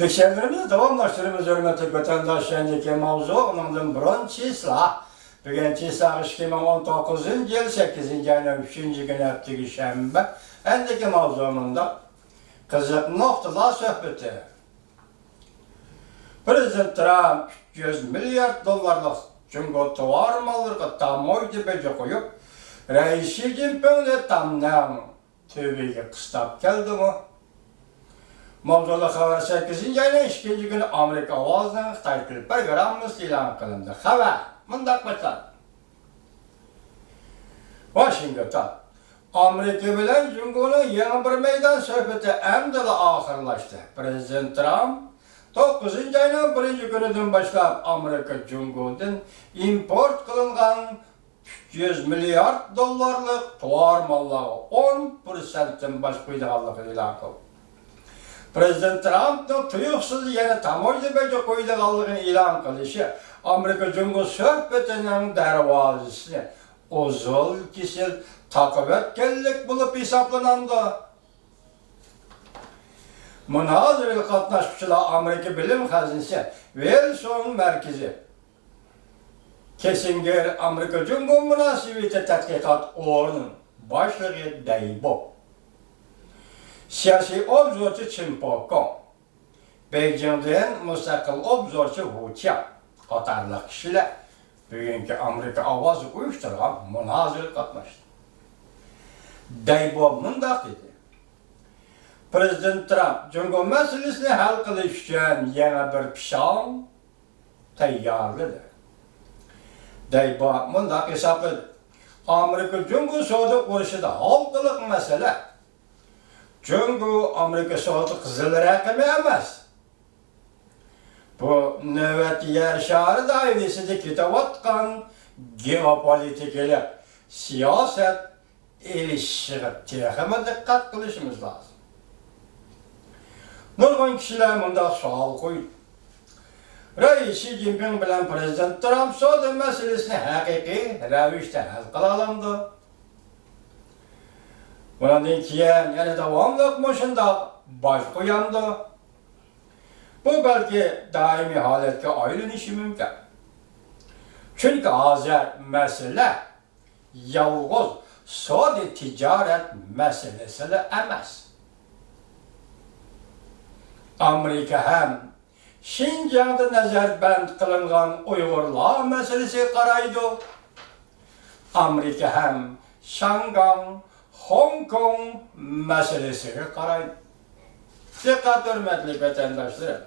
Lekşerlerimizi davamlaştırımız hürmetli vatandaşlarındaki mavzu onundan birinchisi bugungi 2019 yil 8 ayning 3 kuni haftaga shanba. Endiki mavzumunda qiziq nuqtalar suhbati. Prezident Trump 300 milyard dollarlik Jungo tovar mallarga tamoy deb qo'yib, Rais Xi Jinpingni tamdan töbega qistab keldimi? Mavzuda xabar 8 ayning 2 kuni Amerika ovozining Xitoy tili programmasi e'lon qilindi. Xabar mundaq bo'ladi. Washington Amerika bilan Jungoning yangi bir maydon suhbati amdila oxirlashdi. Prezident Trump 9 ayning 1 kunidan boshlab Amerika Jungodan import qilingan 300 milyard dollarlik tovar mallarga 10%dan bosh qo'ydiganligini e'lon qildi. Prezident Trump'ning tuyuqsiz yana tamoyilga qo'ydiganligini e'lon qilishi Amerika Jungo suhbatining darvozasini uzun kesil taqib etganlik bo'lib hisoblanadi. Münazirəli qatnaşqıçılar Amerika Bilim Xəzinəsi Wilson Mərkəzi Kissinger Amerika Jungo münasibəti tədqiqat orunun başlığı Daybo. Siyasi obzorçu Çin Pokon, Beijing'den müstakil obzorçu Hu Qiang qatarlıq kişilər bugünkü Amerika avazı uyuşturan münazirə qatnaşdı. Daybo mundaq dedi. Prezident Trump Jungo meselesini hal qilish uchun yana bir pishon tayyorladi. Daybo mundaq hisobladi. Amerika Jungo savdo urushida halqiliq masala. Jungo Amerika savdo qizil raqami emas. Bu navbat yer shari doirasida ketayotgan geopolitik siyosat ilişkiga texmi diqqat qilishimiz lozim. Nurg'un kishilar bunda savol qo'ydi. Rais Xi Jinping bilan Prezident Trump savdo masalasini haqiqiy ravishda hal qila oladi. Bundan keyin yana davomli shundoq bosh qo'yamdi. Bu balki doimiy holatga aylanishi mumkin. Chunki hozir masala yolg'iz savdo tijorat masalasi emas. Amerika ham Xinjiangda nazarband qilingan Uyg'urlar masalasiga qaraydi. Amerika ham Shanghai, Hong Kong masalasiga qaraydi. Diqqat hurmatli vatandoshlar.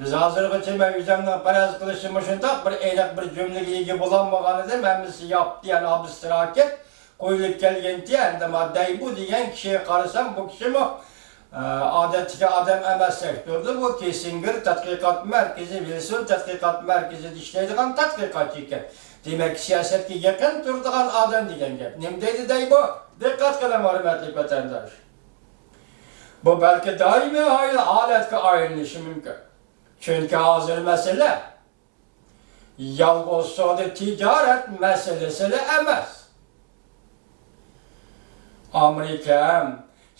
Biz hozirgacha mavzumdan faraz qilishimiz shundoq bir aniq bir jumlaga ega bo'lolmaganida hammasi yaptı yani abstraket qo'yilib kelganda endi modday bu degan kishiga qarasam bu kishimi odatdagi odam emas sektorda bu Kissinger tadqiqot markazi, Wilson tadqiqot markazida ishlaydigan tadqiqotchi ekan. Demak, siyosatga yaqin turadigan odam degan gap. Nima deydi Daybo? Diqqat qiling hurmatli vatandosh. Bu balki doimiy holatga aylanishi mumkin. Chunki hozir masala yolg'iz savdo tijorat masalasi emas. Amerika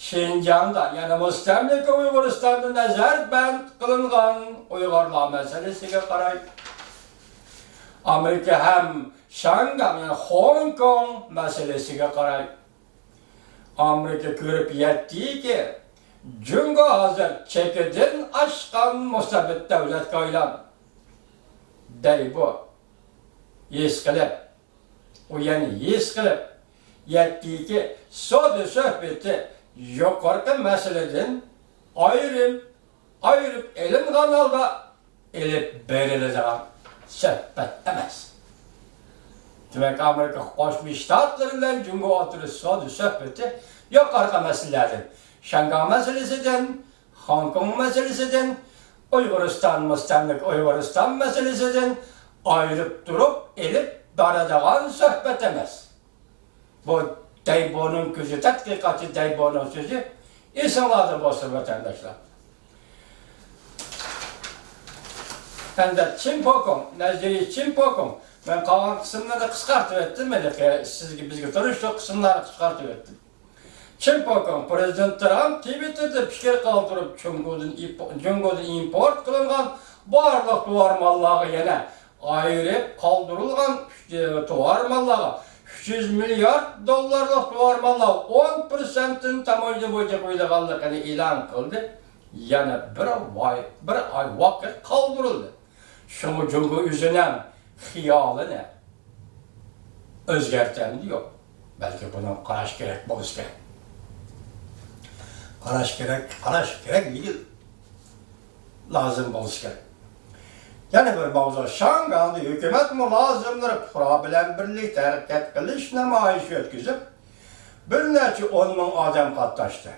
Xinjiangda yani mustamlika Uyg'uristonda nazarband qilingan Uyg'urlar masalasiga qaraydi. Amerika ham Shanghai yani Hong Kong masalasiga qaraydi. Amerika ko'rib yetdiki, Jungo hozir chekidan oshgan mustabid davlatga aylandi. Daybo yes qilib, u yani yes qilib yetdiki, savdo suhbati yuqorqi masaladan ayirib ilingan holda ilib beriladigan suhbat emas. Demak, Amerika Qo'shma Shtatlari bilan Jungo o'rtasida savdo suhbati yuqorqi masalalardan, Shanghai masalasidan, Hong Kong masalasidan, Uyg'uriston mustamlik Uyg'uriston masalasidan ayirib turib ilib boradigan suhbat emas. Bu Daybo'ning ko'zi, tadqiqotchi Daybo'ning so'zi esinglarda bo'lsin vatandoshlar. Endi Çin Pokon, nazariy Çin Pokon. Ben qolgan qismlarni qisqartib o'tdim, mana sizga bizga turishli qismlarni qisqartib o'tdim. Çinpok'un Prezident Trump Twitter'da fikir kaldırıp Cungo'dan import kılıngan barlıq tuvar mallağı yana ayırıp kaldırılgan tuvar mallağı 300 milyar dollarlık tuvar mallağı 10%'ın tamoyda boyunca koyulganlıkını ilan kıldı. Yana bir ay vakit kaldırıldı. Şunu Cungo yüzünden hiyalı ne? Özgerten diyor. Belki bunu karaş gerek, boğuz gerek. Karaş gerek değil. Lazım boğuz gerek. Yani bir mavzu Şangan'da hükümet mülazımları problem birlikte hareket kılış namayiş ötküzüp bir neçe 10 bin adam katlaştı.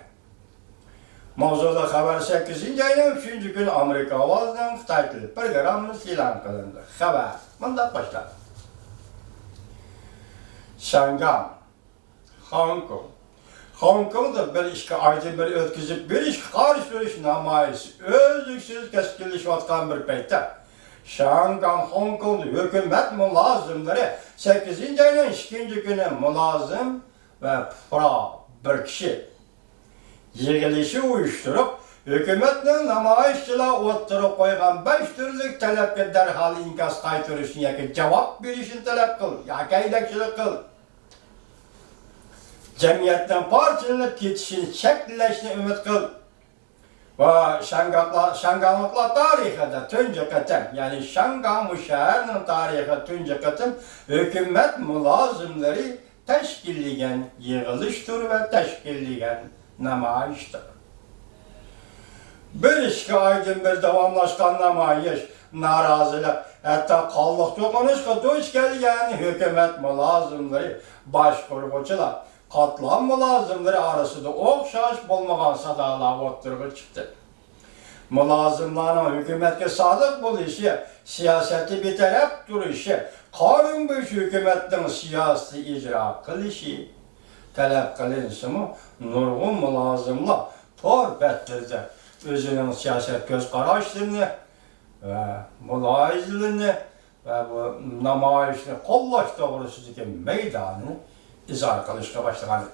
Mavzuda haber 8. ayının 3. günü Amerika avazından Xitay tili programımız ilan kılındı. Haber. Bundan başlar. Şangan, Hong Kong. Hong Kong'da bir işki aydın bir ötküzüp bir işki karşı duruş namayisi özlüksüz keskinleşiyotgan bir peyte. Şangan, Hong Kong'da hükümet mülazımları 8. ayının 2. günü mülazım ve bir kişi yığılışı uyuşturup hükümetin namayişçiler oturup koygan 5 türlük talepke derhal inkaz kaytırışın yaki cevap verişini talep kıl, yaki aylakçılık kıl. Cemiyetten parçalanıp geçişini şekilleşini ümit kıl. Ve Şanganlıkla tarihinde tünce katım, yani Şangan şehrinin tarihi tünce katım, hükümet mülazımları teşkilligen yığılıştır ve teşkilligen namayiştir. Bir işki aydın bir devamlaşkan namayiş, narazılık, hatta kallık dokunuşka duş gelgen hükümet mülazımları, başkurguçular, katlan mülazımları arasında okşaş bulmagan sadalar oturgu çıktı. Mülazımların hükümetke sadık buluşu, siyaseti bir taraf duruşu, karın bir hükümetin siyasi icra kılışı, talep kılınsı mı, nurgun mülazımla torp ettirdi. Özünün siyaset göz kararışlarını ve mülahizliğini ve bu namayişini kollaş doğrusu meydanını izah kılışka başladı.